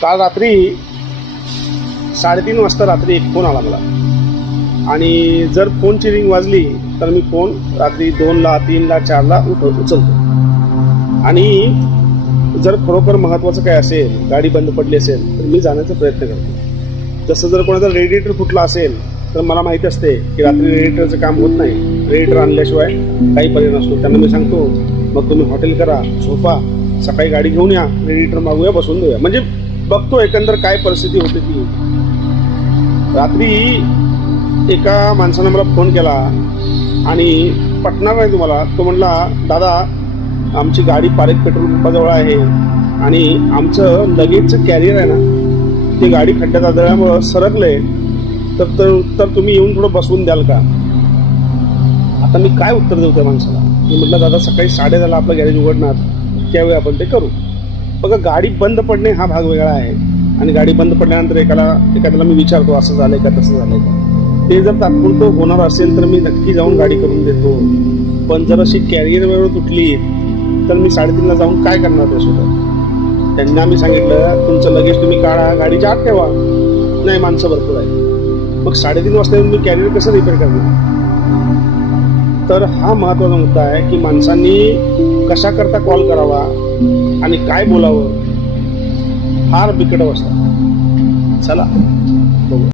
काल रात्री 3:30 वाजता रात्री एक फोन आला मला, आणि जर फोनची रिंग वाजली तर मी फोन रात्री 2ला 3ला 4ला उचलतो. आणि जर खरोखर महत्त्वाचं काय असेल, गाडी बंद पडली असेल, तर मी जाण्याचा प्रयत्न करतो. जसं जर कोणाचा रेडिएटर फुटला असेल तर मला माहिती असते की रात्री रेडिएटरचं काम होत नाही, रेडिएटर आणल्याशिवाय काही पर्याय नसतो. त्यांना मी सांगतो, मग तुम्ही हॉटेल करा, झोपा, सकाळी गाडी घेऊन या, रेडिएटर मागूया, बसून देऊया. म्हणजे बघतो एकंदर काय परिस्थिती होते ती. रात्री एका माणसानं मला फोन केला आणि पटणार नाही तुम्हाला, तो म्हणला, दादा आमची गाडी पारेख पेट्रोल पंपाजवळ आहे आणि आमचं लगेजचं कॅरियर आहे ना, ते गाडी खड्ड्यात आदळल्यामुळं सरकले, तर तुम्ही येऊन थोडं बसवून द्याल का. आता मी काय उत्तर देऊ त्या माणसाला. मी म्हटलं, दादा सकाळी 10:30ला आपलं गॅरेज उघडणार, त्यावेळी आपण ते करू. बघा, गाडी बंद पडणे हा भाग वेगळा आहे, आणि गाडी बंद पडल्यानंतर एखाद्याला मी विचारतो असं झालंय का तसं झालंय का. ते जर तात्पुरतं होणार असेल तर मी नक्की जाऊन गाडी करून देतो. पण जर अशी कॅरियर वेळ तुटली तर मी 3:30ला जाऊन काय करणार त्यासोबत. त्यांना मी सांगितलं, तुमचं लगेच तुम्ही काढा, गाडीच्या आत ठेवा. नाही, माणसं भरपूर आहे. मग 3:30 वाजता येऊन मी कॅरियर कसं रिपेअर करणार. तर हा महत्त्वाचा मुद्दा आहे की माणसांनी कशा करता कॉल करावा आणि काय बोलावं, फार बिकट अवस्था. चला.